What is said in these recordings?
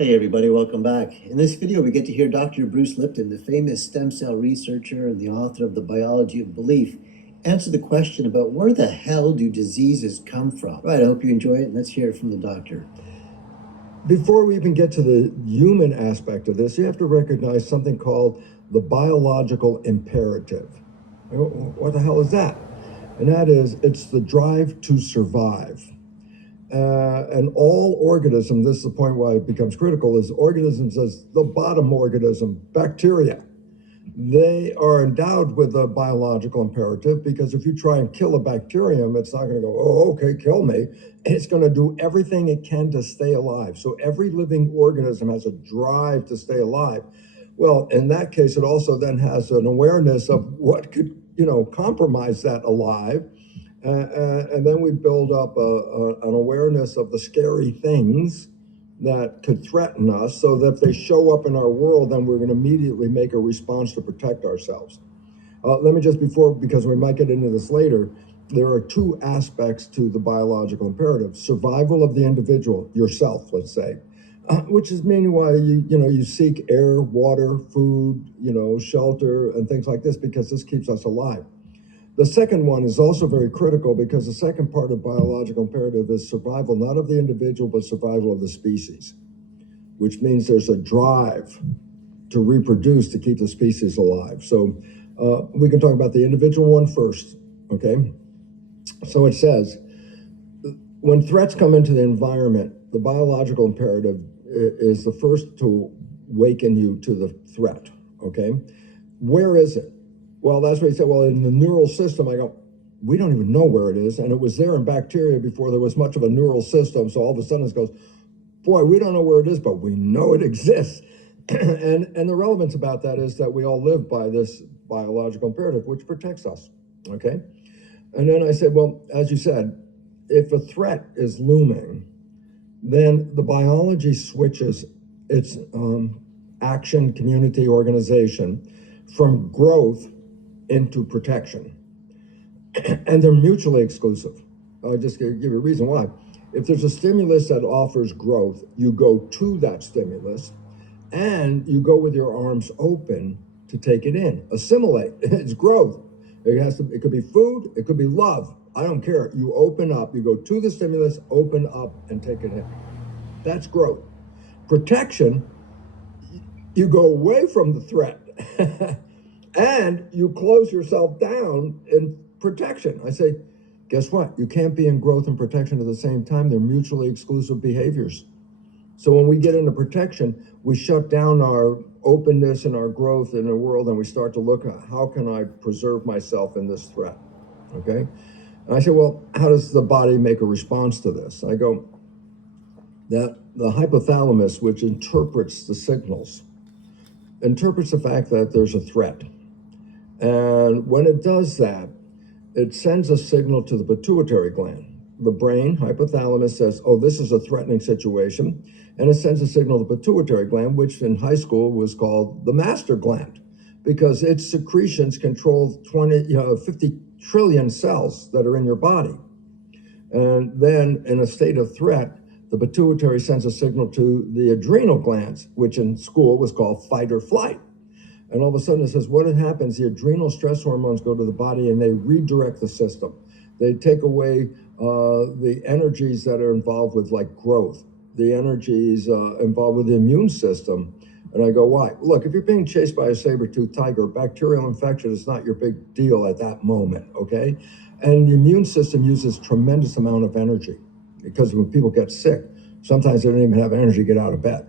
Hey everybody, welcome back. In this video, we get to hear Dr. Bruce Lipton, the famous stem cell researcher and the author of The Biology of Belief, answer the question about where the hell do diseases come from? Right, I hope you enjoy it. Let's hear it from the doctor. Before we even get to the human aspect of this, you have to recognize something called the biological imperative. What the hell is that? And that is, it's the drive to survive. And all organisms, this is the point why it becomes critical, is organisms as the bottom organism, bacteria. They are endowed with a biological imperative because if you try and kill a bacterium, it's not going to go, oh, okay, kill me. It's going to do everything it can to stay alive. So every living organism has a drive to stay alive. Well, in that case, it also then has an awareness of what could, compromise that alive. And then we build up an awareness of the scary things that could threaten us, so that if they show up in our world, then we're going to immediately make a response to protect ourselves. Let me just because we might get into this later, there are two aspects to the biological imperative: survival of the individual, yourself, let's say, which is mainly why you seek air, water, food, shelter, and things like this, because this keeps us alive. The second one is also very critical because the second part of biological imperative is survival, not of the individual, but survival of the species, which means there's a drive to reproduce to keep the species alive. So we can talk about the individual one first, okay? So it says, when threats come into the environment, the biological imperative is the first to waken you to the threat, okay? Where is it? Well, that's what he said. Well, in the neural system, I go, we don't even know where it is. And it was there in bacteria before there was much of a neural system. So all of a sudden it goes, boy, we don't know where it is, but we know it exists. and the relevance about that is that we all live by this biological imperative, which protects us, okay? And then I said, well, as you said, if a threat is looming, then the biology switches its action, community, organization from growth into protection. And they're mutually exclusive. I'll just give you a reason why. If there's a stimulus that offers growth, you go to that stimulus and you go with your arms open to take it in. Assimilate, it's growth. It could be food, it could be love. I don't care. You open up, you go to the stimulus, open up and take it in. That's growth. Protection, you go away from the threat. And you close yourself down in protection. I say, guess what? You can't be in growth and protection at the same time. They're mutually exclusive behaviors. So when we get into protection, we shut down our openness and our growth in the world, and we start to look at how can I preserve myself in this threat, okay? And I say, well, how does the body make a response to this? I go, that the hypothalamus, which interprets the signals, interprets the fact that there's a threat. And when it does that, it sends a signal to the pituitary gland. The brain, hypothalamus, says, oh, this is a threatening situation. And it sends a signal to the pituitary gland, which in high school was called the master gland, because its secretions control 50 trillion cells that are in your body. And then in a state of threat, the pituitary sends a signal to the adrenal glands, which in school was called fight or flight. And all of a sudden it says, what happens? The adrenal stress hormones go to the body and they redirect the system. They take away the energies that are involved with like growth, the energies involved with the immune system. And I go, why? Look, if you're being chased by a saber-toothed tiger, bacterial infection is not your big deal at that moment, okay? And the immune system uses tremendous amount of energy, because when people get sick, sometimes they don't even have energy to get out of bed.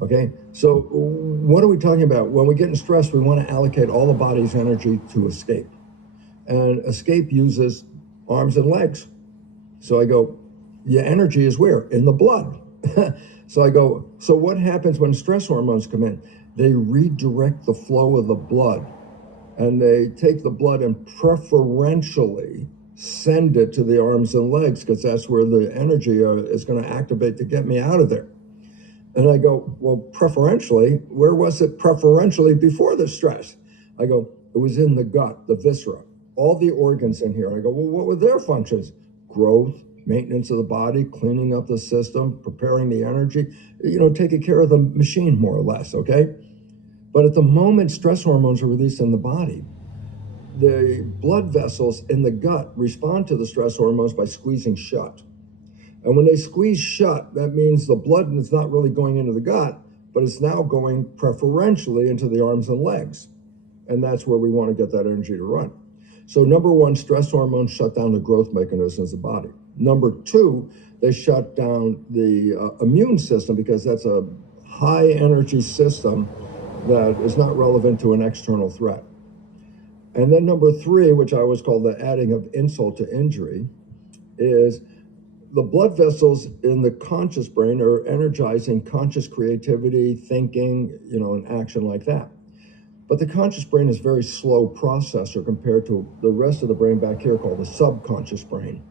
Okay, so what are we talking about? When we get in stress, we want to allocate all the body's energy to escape. And escape uses arms and legs. So I go, your energy is where? In the blood. So I go, so what happens when stress hormones come in? They redirect the flow of the blood. And they take the blood and preferentially send it to the arms and legs, because that's where the energy is going to activate to get me out of there. And I go, well, preferentially, where was it preferentially before the stress? I go, it was in the gut, the viscera, all the organs in here. I go, well, what were their functions? Growth, maintenance of the body, cleaning up the system, preparing the energy, taking care of the machine more or less, okay? But at the moment stress hormones are released in the body, the blood vessels in the gut respond to the stress hormones by squeezing shut. And when they squeeze shut, that means the blood is not really going into the gut, but it's now going preferentially into the arms and legs. And that's where we want to get that energy to run. So number one, stress hormones shut down the growth mechanisms of the body. Number two, they shut down the immune system because that's a high energy system that is not relevant to an external threat. And then number three, which I always call the adding of insult to injury, is the blood vessels in the conscious brain are energizing conscious creativity, thinking, and action like that. But the conscious brain is a very slow processor compared to the rest of the brain back here called the subconscious brain.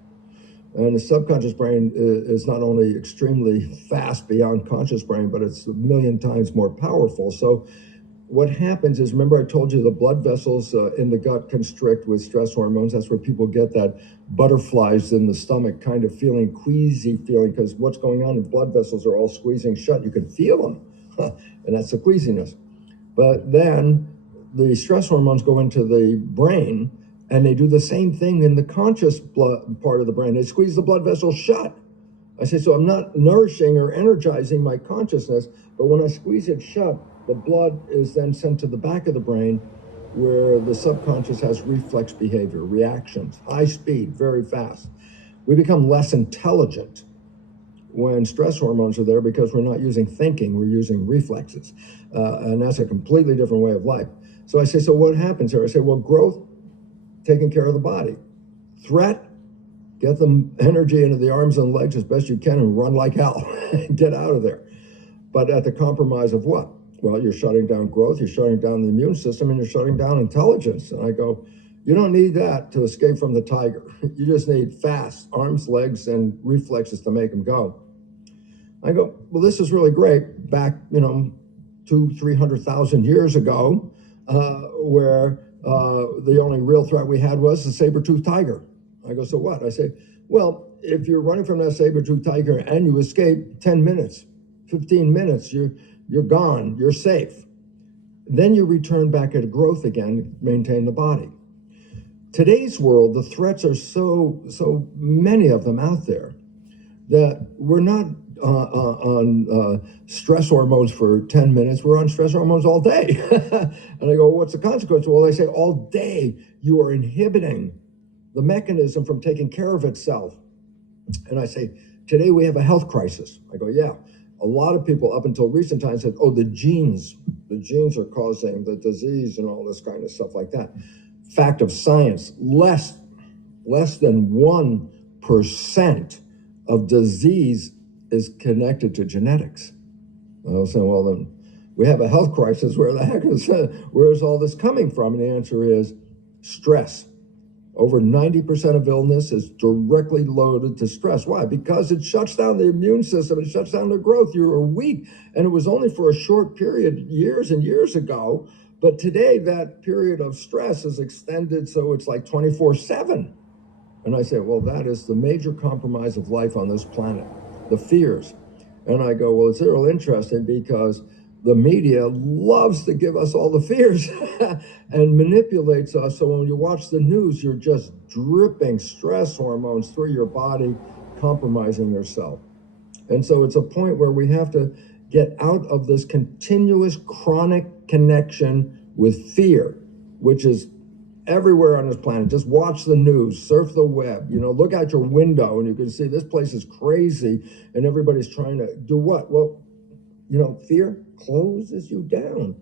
And the subconscious brain is not only extremely fast beyond conscious brain, but it's a million times more powerful. So what happens is, remember I told you the blood vessels in the gut constrict with stress hormones. That's where people get that butterflies in the stomach kind of feeling, queasy feeling, because what's going on? The blood vessels are all squeezing shut. You can feel them, and that's the queasiness. But then the stress hormones go into the brain, and they do the same thing in the conscious blood part of the brain. They squeeze the blood vessels shut. I say, so I'm not nourishing or energizing my consciousness, but when I squeeze it shut, the blood is then sent to the back of the brain where the subconscious has reflex behavior, reactions, high speed, very fast. We become less intelligent when stress hormones are there because we're not using thinking, we're using reflexes. And that's a completely different way of life. So I say, so what happens here? I say, well, growth, taking care of the body. Threat, get the energy into the arms and legs as best you can and run like hell. Get out of there. But at the compromise of what? Well, you're shutting down growth, you're shutting down the immune system, and you're shutting down intelligence. And I go, you don't need that to escape from the tiger. You just need fast arms, legs, and reflexes to make them go. I go, well, this is really great back, 200,000-300,000 years ago, where the only real threat we had was the saber-toothed tiger. I go, so what? I say, well, if you're running from that saber-toothed tiger and you escape 10 minutes, 15 minutes, you're gone, you're safe. Then you return back at growth again, maintain the body. Today's world, the threats are so many of them out there that we're not on stress hormones for 10 minutes, we're on stress hormones all day. And I go, what's the consequence? Well, they say all day you are inhibiting the mechanism from taking care of itself. And I say, today we have a health crisis. I go, yeah. A lot of people up until recent times said, oh, the genes are causing the disease and all this kind of stuff like that. Fact of science, less than 1% of disease is connected to genetics. I was saying, well, then we have a health crisis. Where the heck where is all this coming from? And the answer is stress. Over 90% of illness is directly loaded to stress. Why? Because it shuts down the immune system, it shuts down the growth. You are weak. And it was only for a short period, years and years ago. But today, that period of stress is extended so it's like 24/7. And I say, well, that is the major compromise of life on this planet, the fears. And I go, well, it's real interesting because the media loves to give us all the fears and manipulates us. So when you watch the news, you're just dripping stress hormones through your body, compromising yourself. And so it's a point where we have to get out of this continuous chronic connection with fear, which is everywhere on this planet. Just watch the news, surf the web, look out your window and you can see this place is crazy and everybody's trying to do what? Well, fear closes you down.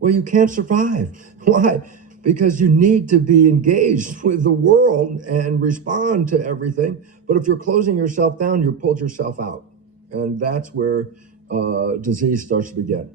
Well, you can't survive. Why? Because you need to be engaged with the world and respond to everything. But if you're closing yourself down, you pulled yourself out. And that's where disease starts to begin.